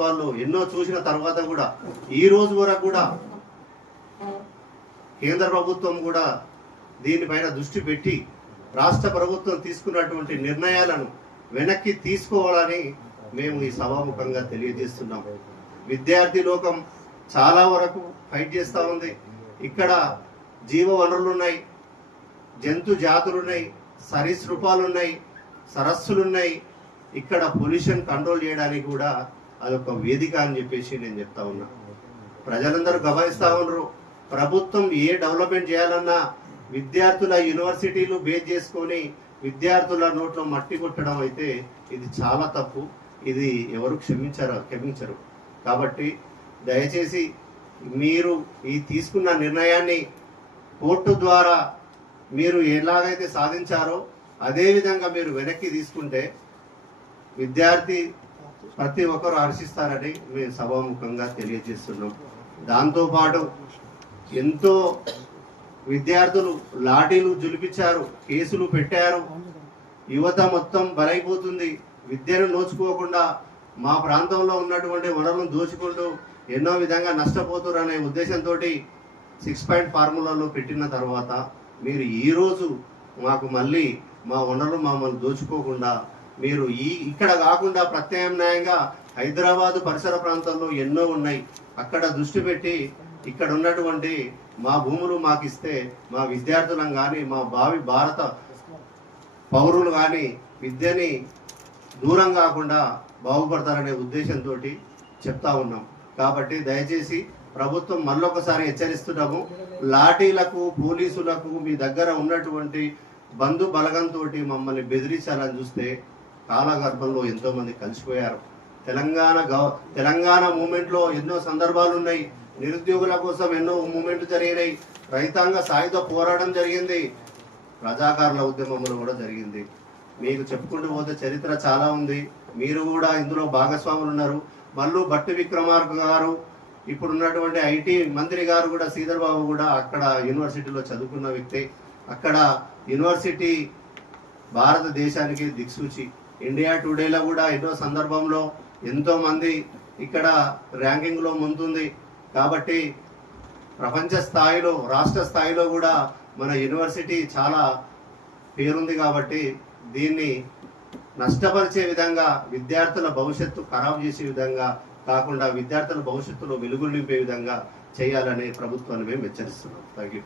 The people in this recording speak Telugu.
సందర్భాల్లో ఎన్నో చూసిన తర్వాత కూడా ఈ రోజు వరకు కూడా కేంద్ర ప్రభుత్వం కూడా దీనిపైన దృష్టి పెట్టి రాష్ట్ర ప్రభుత్వం తీసుకున్నటువంటి నిర్ణయాలను వెనక్కి తీసుకోవాలని మేము ఈ సభాముఖంగా తెలియజేస్తున్నాం. విద్యార్థి లోకం చాలా వరకు ఫైట్ చేస్తూ ఉంది. ఇక్కడ జీవ వనరులు ఉన్నాయి, జంతు జాతులున్నాయి, సరీసృపాలున్నాయి, సరస్సులున్నాయి. ఇక్కడ పొల్యూషన్ కంట్రోల్ చేయడానికి కూడా అదొక వేదిక అని చెప్పేసి నేను చెప్తా ఉన్నా. ప్రజలందరూ గమనిస్తూ ఉన్నారు. ప్రభుత్వం ఏ డెవలప్మెంట్ చేయాలన్నా విద్యార్థుల యూనివర్సిటీలు బేస్ చేసుకొని విద్యార్థుల నోట్లో మట్టి కొట్టడం అయితే ఇది చాలా తప్పు. ఇది ఎవరు క్షమించరు. కాబట్టి దయచేసి మీరు ఈ తీసుకున్న నిర్ణయాన్ని కోర్టు ద్వారా మీరు ఎలాగైతే సాధించారో అదే విధంగా మీరు వెనక్కి తీసుకుంటే విద్యార్థి ప్రతి ఒక్కరు హర్షిస్తారని మేము సభాముఖంగా తెలియజేస్తున్నాం. దాంతోపాటు ఎంతో విద్యార్థులు లాఠీలు జులిపించారు, కేసులు పెట్టారు. యువత మొత్తం బలైపోతుంది. విద్యను నోచుకోకుండా మా ప్రాంతంలో ఉన్నటువంటి వనరులను దోచుకుంటూ ఎన్నో విధంగా నష్టపోతున్నారు అనే ఉద్దేశంతో 6 పాయింట్ ఫార్ములాలో పెట్టిన తర్వాత మీరు ఈరోజు మాకు మళ్ళీ మా వనరులు మమ్మల్ని దోచుకోకుండా మీరు ఇక్కడ కాకుండా ప్రత్యామ్నాయంగా హైదరాబాదు పరిసర ప్రాంతాల్లో ఎన్నో ఉన్నాయి, అక్కడ దృష్టి పెట్టి ఇక్కడ ఉన్నటువంటి మా భూములు మాకు ఇస్తే మా విద్యార్థులను కానీ మా భావి భారత పౌరులు కానీ విద్యని దూరం కాకుండా బాగుపడతారనే ఉద్దేశంతో చెప్తా ఉన్నాం. కాబట్టి దయచేసి ప్రభుత్వం మళ్ళొకసారి హెచ్చరిస్తున్నాము. లాఠీలకు పోలీసులకు మీ దగ్గర ఉన్నటువంటి బంధు బలగంతో మమ్మల్ని బెదిరించాలని చూస్తే కాలగర్భంలో ఎంతో మంది కలిసిపోయారు. తెలంగాణ మూమెంట్లో ఎన్నో సందర్భాలు ఉన్నాయి. నిరుద్యోగుల కోసం ఎన్నో మూమెంట్లు జరిగినాయి. రైతాంగ సాయుధ పోరాటం జరిగింది. ప్రజాకారుల ఉద్యమంలో కూడా జరిగింది. మీకు చెప్పుకుంటూ పోతే చరిత్ర చాలా ఉంది. మీరు కూడా ఇందులో భాగస్వాములు ఉన్నారు. మళ్ళీ భట్టి విక్రమార్క గారు, ఇప్పుడున్నటువంటి ఐటీ మంత్రి గారు కూడా, శ్రీధర్ బాబు కూడా అక్కడ యూనివర్సిటీలో చదువుకున్న వ్యక్తి. అక్కడ యూనివర్సిటీ భారతదేశానికి దిక్సూచి. ఇండియా టుడేలో కూడా ఎన్నో సందర్భంలో ఎంతో మంది ఇక్కడ ర్యాంకింగ్లో ముందుంది. కాబట్టి ప్రపంచ స్థాయిలో రాష్ట్ర స్థాయిలో కూడా మన యూనివర్సిటీ చాలా పేరుంది. కాబట్టి దీన్ని నష్టపరిచే విధంగా, విద్యార్థుల భవిష్యత్తు ఖరాబు చేసే విధంగా కాకుండా విద్యార్థుల భవిష్యత్తులో వెలుగులు నింపే విధంగా చేయాలని ప్రభుత్వాన్ని మేము హెచ్చరిస్తున్నాం. Thank you.